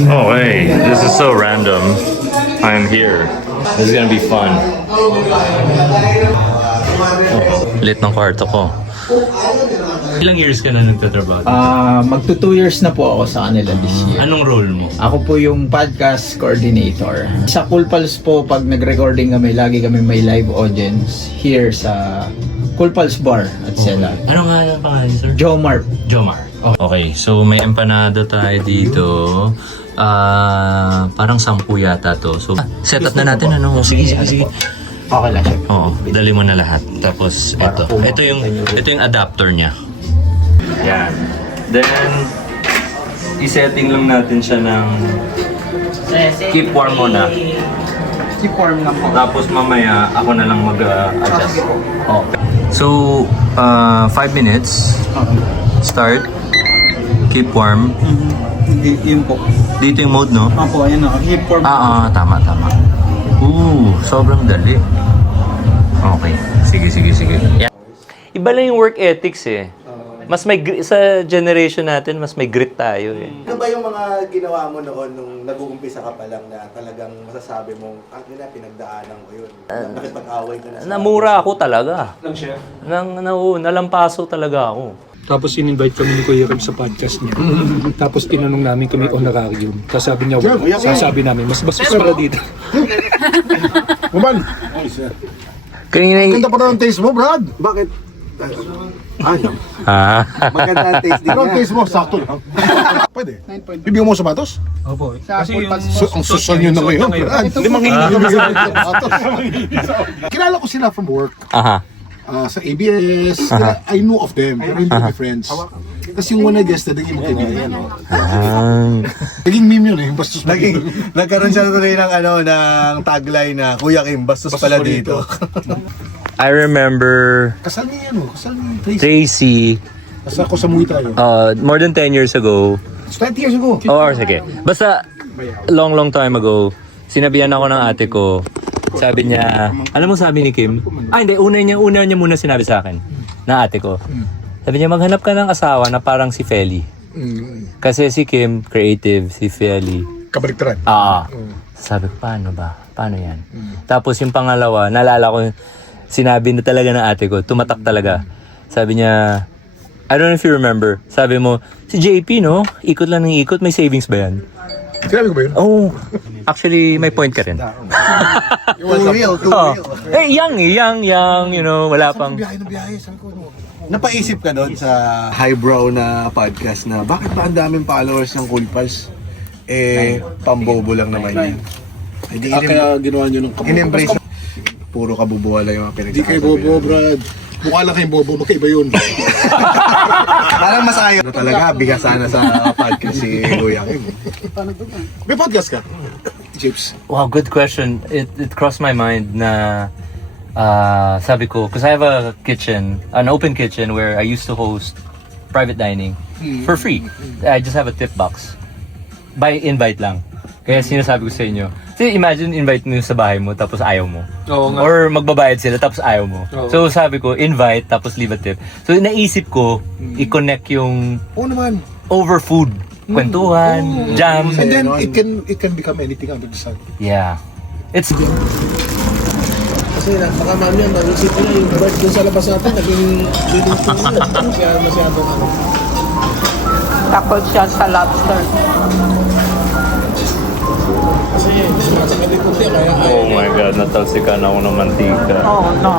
Okay, this is so random. I'm here. This is gonna be fun. Lit ng kwarto ko. Ilang years ka na nagtatrabaho? Magto 2 years na po ako sa kanila this year. Anong role mo? Ako po yung podcast coordinator. Sa Cool Pals po, pag nag-recording kami, lagi kami may live audience here sa Cool Pals Bar at Sela. Ano nga ang pangalan, sir? Jomar. Jomar. Okay, so may empanada tayo dito. Parang 10 yata to. So, set up na natin ano. Sige. Okay lang siya. Oo, dali mo na lahat. Tapos ito. Ito yung adapter niya. Yan. Then i-setting lang natin siya ng keep warm muna. Keep warm lang po. Tapos mamaya ako na lang mag-adjust. Okay. So, 5 minutes. Start. Keep warm. Yun po. Dito yung mode, no? Opo, ayun na. Keep warm. Tama. Sobrang dali. Okay. Sige. Yeah. Iba lang yung work ethics eh. Mas may sa generation natin, mas may grit tayo eh. Ano ba yung mga ginawa mo noon nung nag-uumpisa ka pa lang na talagang masasabi mong ang ina pinagdaanan ko yun? Nakipag-away ka na sa... Namura ako talaga. Lang siya. Nalampaso talaga ako. Tapos in-invite kami ni Kuya Rem sa podcast niya. Tapos tinanong namin kami honorarium. Tapos sabi niya, sasabi namin, mas bastos pala dito. Kuman! Kanina Ganda pa na ang taste mo, Brad! Bakit? Ano? Maganda ang taste din Pero ang niya. taste mo, sakto lang. Pwede. Bibigyan mo sapatos? Opo. Kasi ang susol nyo na ngayon, Brad. Hindi mangingi sapatos. Kilala ko sila from work. Sa ABS, I know of them, pero hindi kami friends. Kasi yung one guest na naging magkaibigan. Naging meme yun eh, yung bastos mo. Nagkaroon siya tuloy ng ng tagline na Kuya Kim, bastos pala dito. I remember Kasal niya yan, kasal ni Tracy. Tracy, Kasal ko sa Muay tayo. more than 10 years ago. 20 years ago. Sige. Basta, long time ago, sinabihan ako ng ate ko. Sabi niya, alam mo sabi ni Kim? Hindi, una niya muna sinabi sa akin, na ate ko. Sabi niya, maghanap ka ng asawa na parang si Feli. Kasi si Kim, creative, si Feli. Kabaliktaran. Sabi ko, paano ba? Paano yan? Tapos yung pangalawa, naalala ko, sinabi na talaga ng ate ko, tumatak talaga. Sabi niya, I don't know if you remember, sabi mo, si JP no, ikot lang ng ikot, may savings ba yan? Sinabi ko ba yun? Oh, actually, may point ka rin. Too real. Young, you know, wala pang... Biyahe, sabi ko. Napaisip ka doon sa highbrow na podcast na bakit ba ang daming followers ng Cool Pals? Pambobo lang naman yun. Kaya ginawa nyo ng In-embrace. Puro kabubuwala yung mga Hindi pinagsasabi. kayo bobo, Brad. Mukha lang kayong bobo, magkaiba yun. Parang mas ayaw. Talaga, bigas sana sa podcast si Kuya Kim. May podcast ka? Chips. Wow, good question. It crossed my mind na sabi ko, because I have a kitchen, an open kitchen where I used to host private dining for free. I just have a tip box. By invite lang. Kaya sinasabi ko sa inyo. See, imagine invite mo sa bahay mo tapos ayaw mo. Oo nga. Or magbabayad sila tapos ayaw mo. Oo. So sabi ko, invite tapos leave a tip. So naisip ko, i-connect yung Oo naman. over food. Kwentuhan, jam. And then it can become anything under the sun. Yeah. It's Kasi baka mamaya mag-isip ko na yung bird doon sa labas natin, naging leading to kaya masyadong Takot siya sa lobster. Kasi sumasakit yung kunti, kaya oh my God, natalsikan ako ng mantika. Oh, no.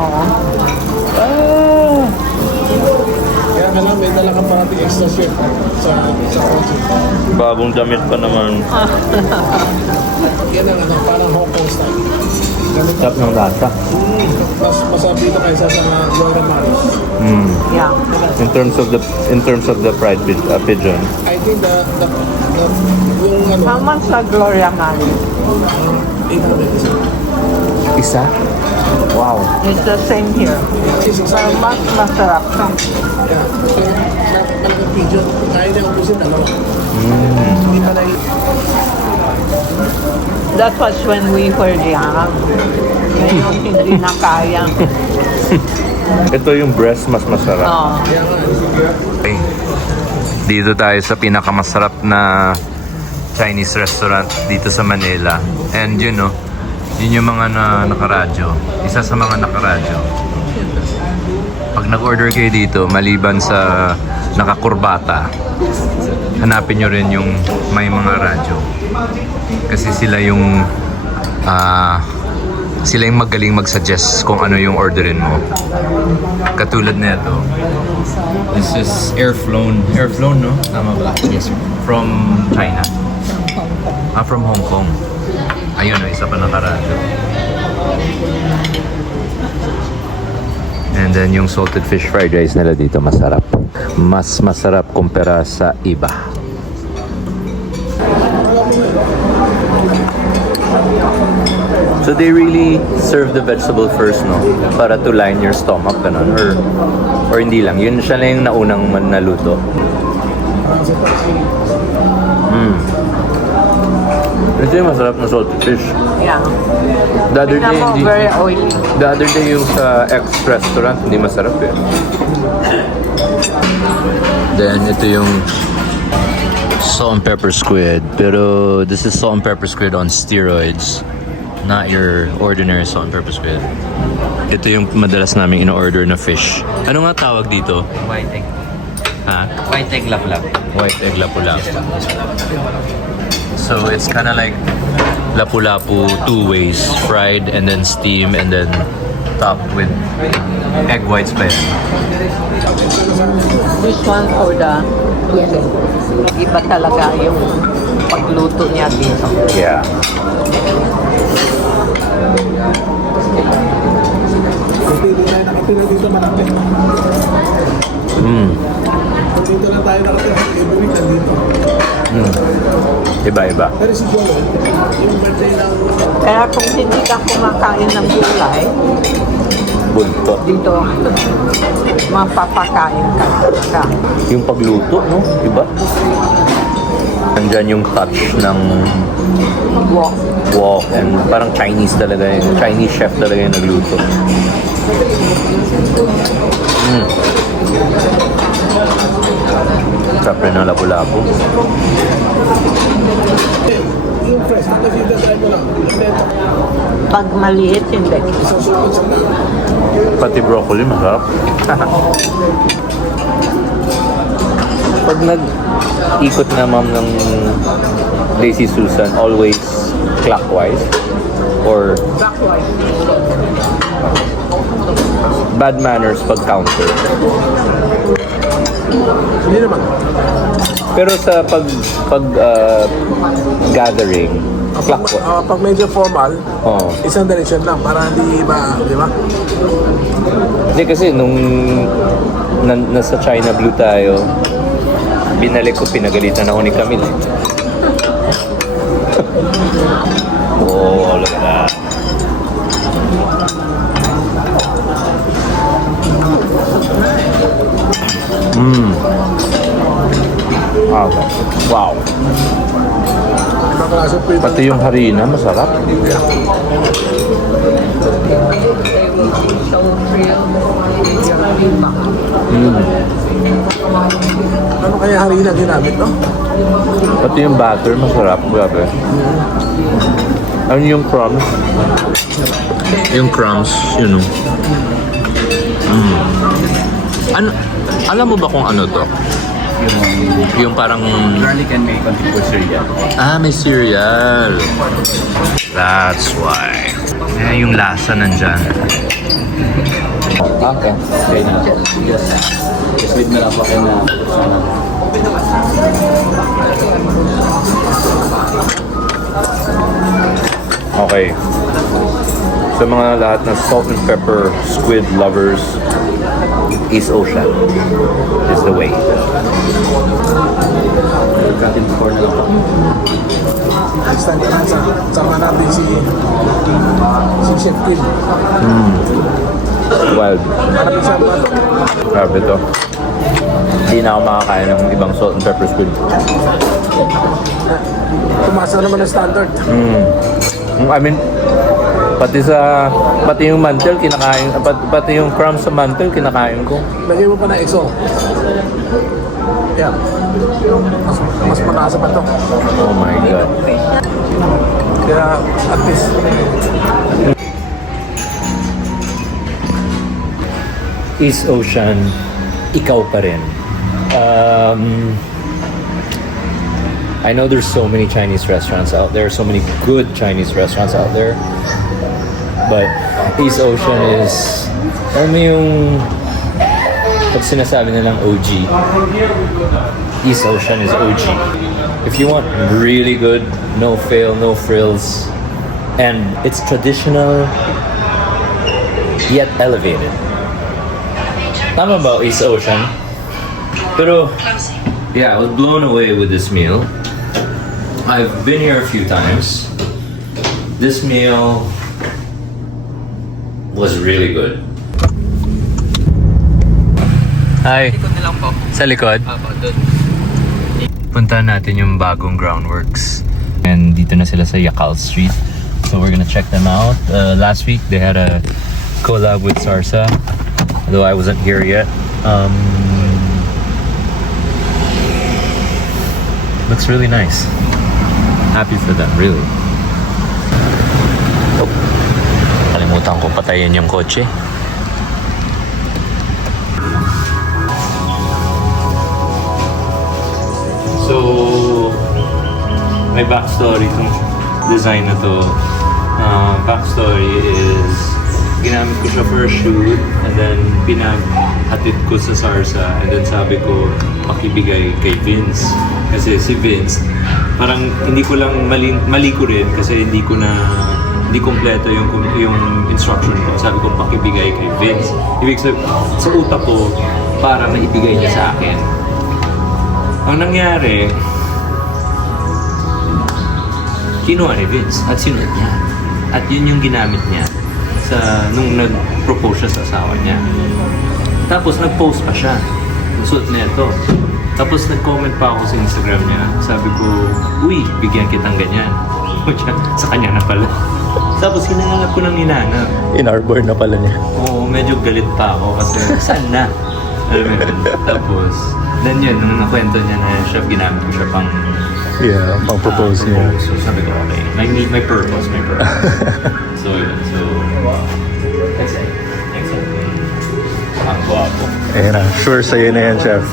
kaya ka lang, may dala ka parating extra shirt sa kotse. Bagong damit pa naman. Yan ang parang Hong Kong style. Sarap ng lasa. Mas masarap dito kaysa sa mga Gloria Maris. Yeah. In terms of the fried pigeon. I think yung How much sa Gloria Mari? 800 Isa? Wow. It's the same here. Pero mas masarap siya. Yeah. Malaking pigeon. Kaya niya ubusin dalawa. Hindi pa na That was when we were young. Ngayon hindi na kaya. Ito yung breast mas masarap. Oh. Okay. Dito tayo sa pinakamasarap na Chinese restaurant dito sa Manila. And yun know, yun yung mga nakaradyo. Isa sa mga nakaradyo. Pag nag-order kayo dito, maliban sa nakakurbata, hanapin nyo rin yung may mga radyo. Kasi sila yung magaling mag-suggest kung ano yung orderin mo. Katulad na ito. This is air-flown, no? Tama ba? Yes, sir. From China. From Hong Kong. Ayun, isa pa nakaradyo. And then yung salted fish fried rice nila dito masarap. Mas masarap kumpara sa iba. So they really serve the vegetable first, no? Para to line your stomach, ganun? Or hindi lang? Yun siya lang yung naunang naluto. Ito yung masarap na salted fish. Yeah. The other day, Tingnan mo, hindi. very oily. The other day yung sa X restaurant, hindi masarap eh. Then ito yung salt and pepper squid. Pero this is salt and pepper squid on steroids. Not your ordinary salt and pepper squid. Ito yung madalas namin in-order na fish. Ano nga tawag dito? White egg. Ha? White egg lap-lap. White egg lapu-lapu. So it's kind of like lapu-lapu two ways, fried and then steam and then topped with egg whites pa yan. This one for the... Iba talaga yung pagluto niya dito. Yeah. Dito na tayo nakatira. Every week nandito. Iba-iba. Pero si Jolo, yung birthday ng... Kaya kung hindi ka kumakain ng gulay, Bulto. dito, mapapakain ka talaga. Yung pagluto, no? Iba? Nandyan yung touch ng Wok. wok and parang Chinese talaga yung Chinese chef talaga yung nagluto. Sarap rin ng lapu-lapu. Yung fresh, kasi tatry mo lang. Neto. Pag maliit, hindi. Pati broccoli, masarap. Pag nag-ikot na ma'am ng Lazy Susan, always clockwise or bad manners pag counter. Hindi naman. Pero sa pag gathering, clockwise. Pag medyo formal, Oh. isang direction lang para hindi ba, di ba? Hindi kasi nung nasa China Blue tayo, binalik ko, pinagalitan ako ni Camille. Oh, look at that. Wow. Ibang klase po ito. Pati yung harina, masarap. So real. Ano kaya harina ginamit, no? Pati yung butter, masarap. Grabe. Ano yung crumbs? Yung crumbs, you know. Ano, alam mo ba kung ano to? Yung parang... Garlic and bacon with cereal. May cereal. That's why. Yung lasa nandyan. Okay. Okay na. Just leave na lang po kayo na sana. Okay. Sa mga lahat ng salt and pepper squid lovers, East Ocean is the way. Cutting before na lang po. Next time naman sama natin si Chef Kim. Wild. Hanapin sa ba ito? Grabe to. Hindi na ako makakain ng ibang salt and pepper squid. Tumasa naman ang standard. I mean, pati yung mantel kinakain, pati yung crumbs sa mantel kinakain ko. Lagay mo pa na EXO. Yeah. Mas mataas pa to. Oh my God. Kaya at least East Ocean, ikaw pa rin. I know there's so many Chinese restaurants out there, so many good Chinese restaurants out there. But East Ocean is, alam mo yung pag sinasabi nilang OG, East Ocean is OG. If you want really good, no fail, no frills, and it's traditional yet elevated. Tama ba East Ocean? Pero yeah, I was blown away with this meal. I've been here a few times. This meal was really good. Hi. Sa likod? Punta natin yung bagong Groundworks. And dito na sila sa Yacal Street. So we're gonna check them out. Last week they had a collab with Sarsa. Though I wasn't here yet. Looks really nice. Happy for them, really. Oh, kalimutan ko patayin yung kotse. So, may backstory itong design na to. Backstory is, ginamit ko siya for a shoot and then pinaghatid ko sa Sarsa and then sabi ko pakibigay kay Vince kasi si Vince parang hindi ko lang mali ko rin kasi hindi kompleto yung instruction ko. Sabi ko pakibigay kay Vince, ibig sabihin sa utak ko para maibigay niya sa akin. Ang nangyari, kinuha ni Vince at sinunod niya at yun yung ginamit niya nung nag-propose siya sa asawa niya. Tapos nag-post pa siya. Nasuot na ito. Tapos nag-comment pa ako sa Instagram niya. Sabi ko, uy, bigyan kitang ganyan. Sa kanya na pala. Tapos hinahanap ko ng hinanap. In-arbor na pala niya. Oo, medyo galit pa ako kasi saan na? Alam mo yun. Tapos, then yun, nung nakwento niya na siya, ginamit ko siya pang Pang-propose niya. So sabi ko, okay, my purpose. So yun, that's it. Ang guwapo. Ayan na, sure sa'yo na yan, chef.